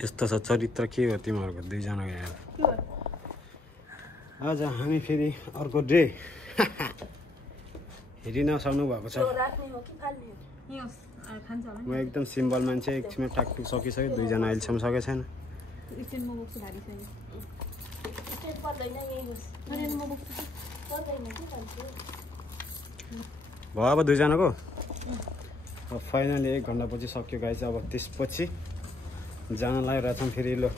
यस्तो छ चरित्र के हो तिमीहरूको दुईजना यहाँ आज हामी फेरि अर्को डे हेरि नसक्नु भएको छ म एकदम सिम्पल मान्छे एकछिनमा टाकटुक सकिसक्यो दुईजना अहिलेसम्म सकेको छैन भयो अब दुईजनाको फाइनली 1 घन्टापछि सक्यो गाइस अब त्यसपछि जान लागिरहेछौँ फेरि लो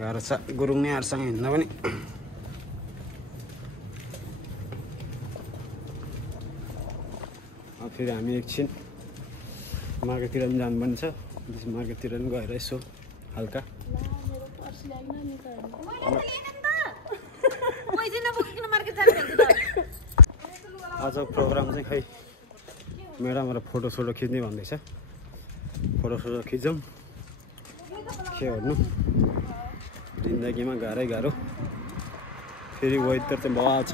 गाह्रो छ गुरुङ नेहरूसँग हिँड्दा पनि अब फेरि हामी एकछिन मार्केटतिर पनि जानुपर्ने छ मार्केटतिर पनि गएर यसो हल्का आज प्रोग्राम चाहिँ खै मेडमबाट फोटोसोटो खिच्ने भन्दैछ फोटोसोटो खिचौँ के भन्नु जिन्दगीमा गाह्रो फेरि वेदर चाहिँ बवाल छ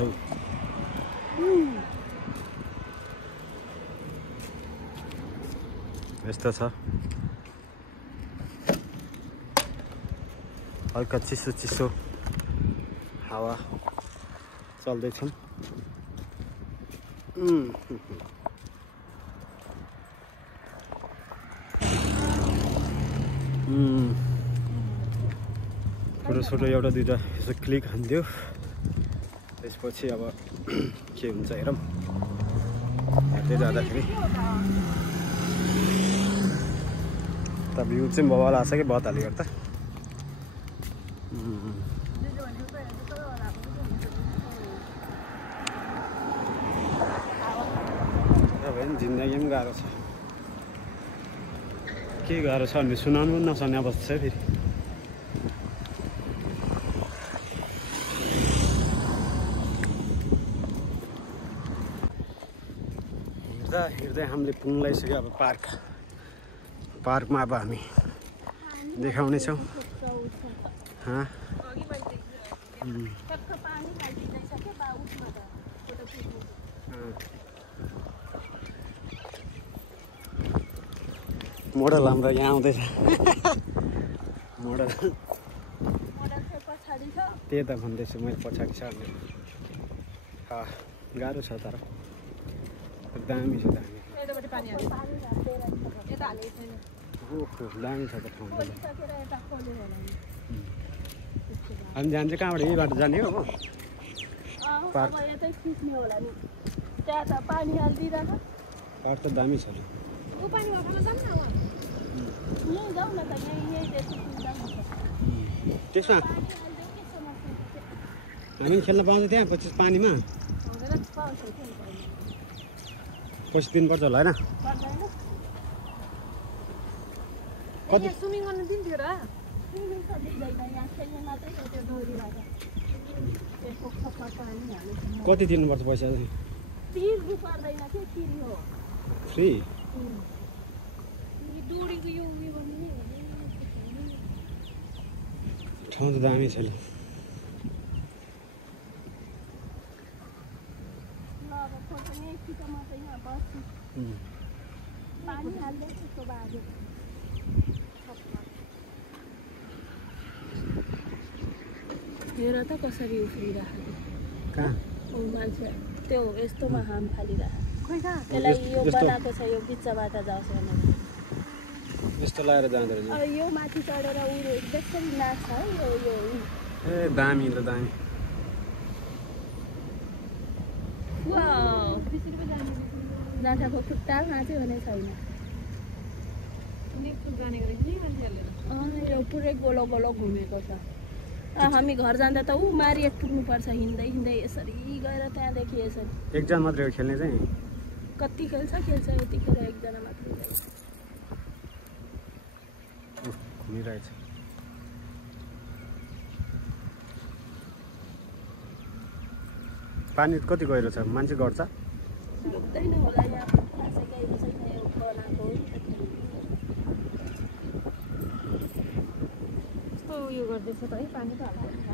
यस्तो छ हल्का चिसो हावा चल्दैछौँ फोटोसोटो एउटा दुईवटा यसो क्लिक हान्थ्यो त्यसपछि अब के हुन्छ हेरौँ हेर्दै जाँदाखेरि त भ्यू चाहिँ बवाल आएको छ कि बत्ताले गर्दा जिन्दगी पनि गाह्रो छ के गाह्रो छ भने सुनाउनु पनि नसक्ने अवस्था छ फेरि हिँड्दै हामीले पुग्दैछौँ अब पार्कमा अब हामी देखाउनेछौँ मोडल हाम्रो यहाँ आउँदैछ मोडल त्यही त भन्दैछु मैले पछाडि छ गाह्रो छ तर दामी छ दामी दामी छ त ठाउँ हामी जान्छ कहाँबाट यही बाटो जाने हो पार्क त दामी छ त्यसमा हामी खेल्न पाउँछ त्यहाँ पछि पानीमा पैसा दिनुपर्छ होला होइन कति दिनुपर्छ पैसा फ्री ठाउँ त दामी छ हेर त कसरी उफ्रिरहेको कहाँ मान्छे त्यो यस्तोमा हाम फालिरहेको त्यसलाई यो बनाएको छ यो बिचबाट जाओस् भनेर यस्तो लगाएर जाँदो रहेछ यो माथि चढेर उयो त्यसरी नाच्छ है यो ए दामी त दामी जाँदाको खुट्टा खाँच्यो भने छैन यो पुरै गोलो गोलो घुमेको छ हामी घर जाँदा त ऊ मारिएट पुग्नुपर्छ हिँड्दै यसरी गएर त्यहाँदेखि यसरी एकजना मात्रै हो खेल्ने चाहिँ कति खेल्छ यतिखेर एकजना मात्रै घुमिरहेछ पानी कति गहिरो छ मान्छे गर्छ डुब्दैन होला यहाँ खासै गहिरो छैन यो बनाएको कस्तो उयो गर्दैछ त है पानी त हाल्छ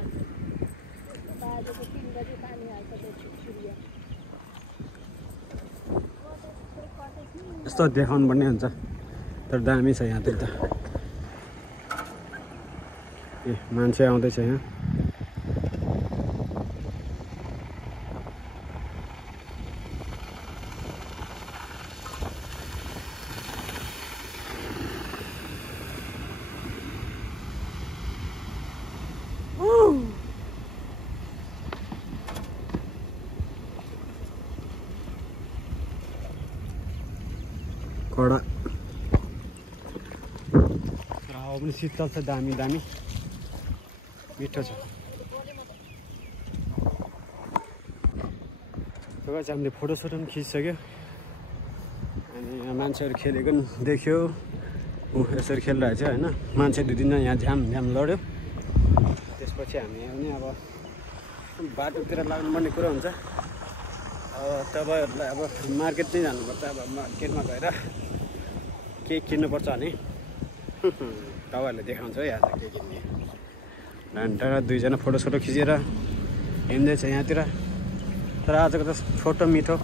बाजेको 3 बजे पानी हाल्छ त्यो सूर्य यस्तो देखाउनु पर्ने हुन्छ तर दामी छ यहाँतिर त ए मान्छे आउँदैछ यहाँ कडा हावा पनि शीतल छ दामी दामी मिठो छ हामीले फोटोसोटो पनि खिचिसक्यो अनि यहाँ मान्छेहरू खेलेको पनि देख्यो ऊ यसरी खेलिरहेको छ होइन मान्छे 2-3 जना यहाँ झ्याम लड्यो त्यसपछि हामी पनि अब बाटोतिर लाग्नुपर्ने कुरा हुन्छ तपाईँहरूलाई अब मार्केट चाहिँ जानुपर्छ अब मार्केटमा गएर के किन्नुपर्छ भने तपाईँहरूले देखाउँछ है आज के किन्ने टाढा 2 जना फोटोसोटो खिचेर हिँड्दैछ यहाँतिर तर आजको त फोटो मिठो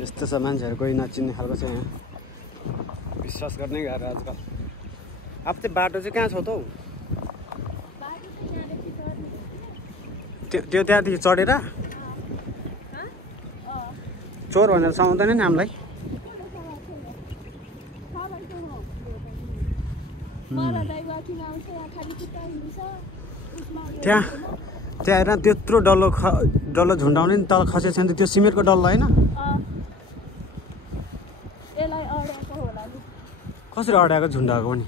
यस्तो छ मान्छेहरू कोही नचिन्ने खालको छ यहाँ विश्वास गर्ने गाह्रो आजकल अब त्यो बाटो चाहिँ कहाँ छ त हौ त्यो त्यहाँदेखि चढेर चोर भनेर समाउँदैन नि हामीलाई त्यहाँ हेर त्यत्रो डल्लो झुन्डाउने नि तल खसेको छैन त्यो सिमेन्टको डल्लो होइन कसरी अड्याएको झुन्डाएको पनि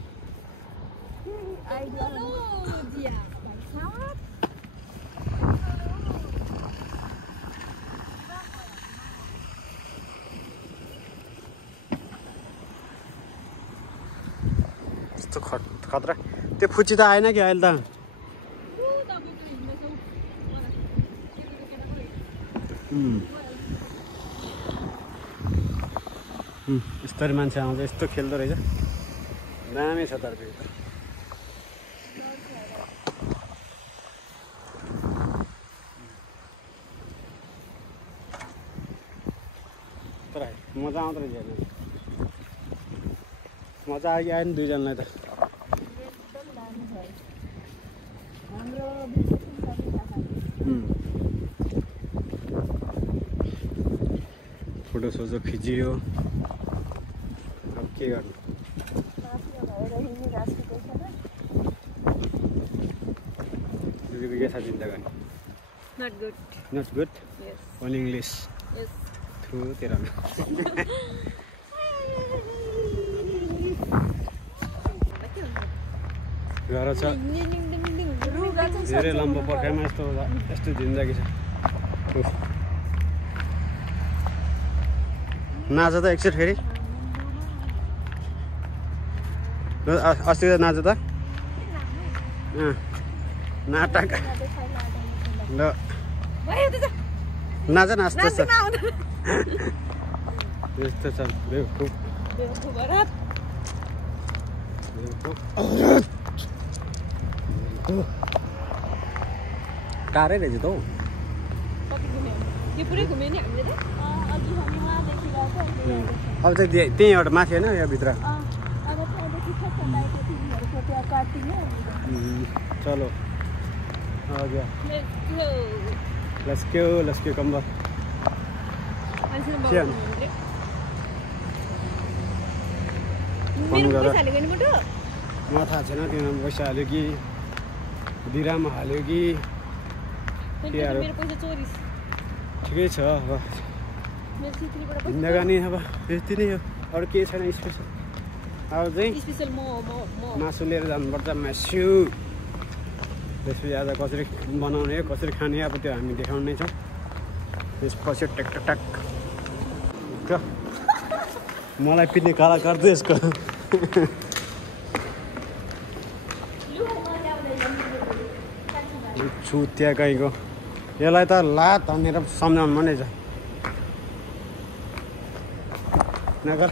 यस्तो खतरा त्यो फुच्ची त आएन कि अहिले त यस्तरी मान्छे आउँछ यस्तो खेल्दो रहेछ दामी छ तर त्यो तर मजा आउँदो रहेछ हेर्नु मजा आयो नि 2 जनालाई त फोटो सोटो खिचियो अब के गर्नु दिदीको के छ जिन्दगी नट गुड ओन्ली इङ्ग्लिस थु तेरा घर छ धेरै लम्बो पर्खाइमा यस्तो जिन्दगी छ नाच त एकचोटि फेरि अस्ति त नाच त नाटक ल नाच न यस्तो छ यस्तो छ टाढै रहेछ त हौ अब चाहिँ त्यहीँ एउटा माथि होइन यहाँ भित्र चलो लस्क्यो कम्बा मलाई थाहा छैन त्यो पैसा हाल्यो कि बिरामा हाल्यो कि ठिकै छ अब जिन्दगानी अब यति नै हो अरू केही छैन स्पेसल अब चाहिँ मासु लिएर जानुपर्छ मासु त्यसपछि आज कसरी बनाउने कसरी खाने अब त्यो हामी देखाउने छौँ त्यसपछि टक मलाई पिट्ने कलाकार चाहिँ यसको छु त्यहाँ गाईको यसलाई त लात भनेर सम्झाउनु पर्ने छ नगर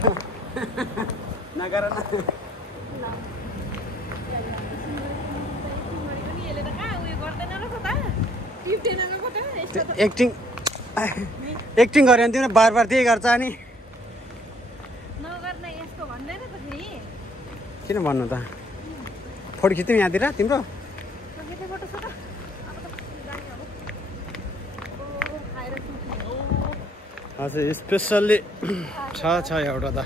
एक्टिङ एक्टिङ गऱ्यो भने तिमीले बार बार त्यही गर्छ अनि किन भन्नु त फोटो खिच्यौँ यहाँतिर तिम्रो हजुर स्पेसल्ली छ एउटा त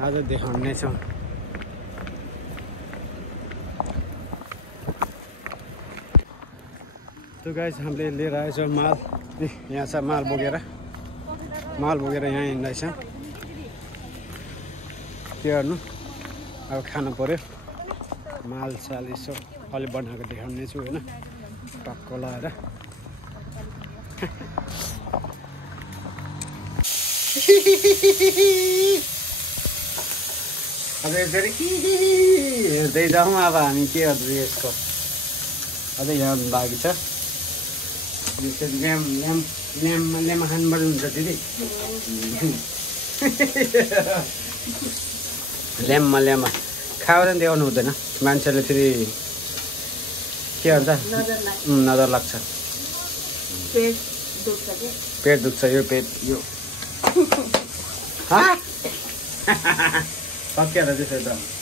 आज देखाउने छौँ त्यो गाइस हामीले लिएर आएछौँ माल यहाँ छ माल बोकेर यहाँ हिँड्दैछ के गर्नु अब खानु पर्यो माल साल यसो अलि बनाएको देखाउने छु होइन टक्क लगाएर अब यसरी हेर्दै जाउँ अब हामी के गर्छ यसको अझै यहाँ बाँकी छ ल्याम खानुपर्ने हुन्छ दिदी ल्याममा खाएर देखाउनु हुँदैन मान्छेले फेरि के भन्छ नजर लाग्छ पेट दुख्छ यो पेट यो सकिहाल्छ त्यसो त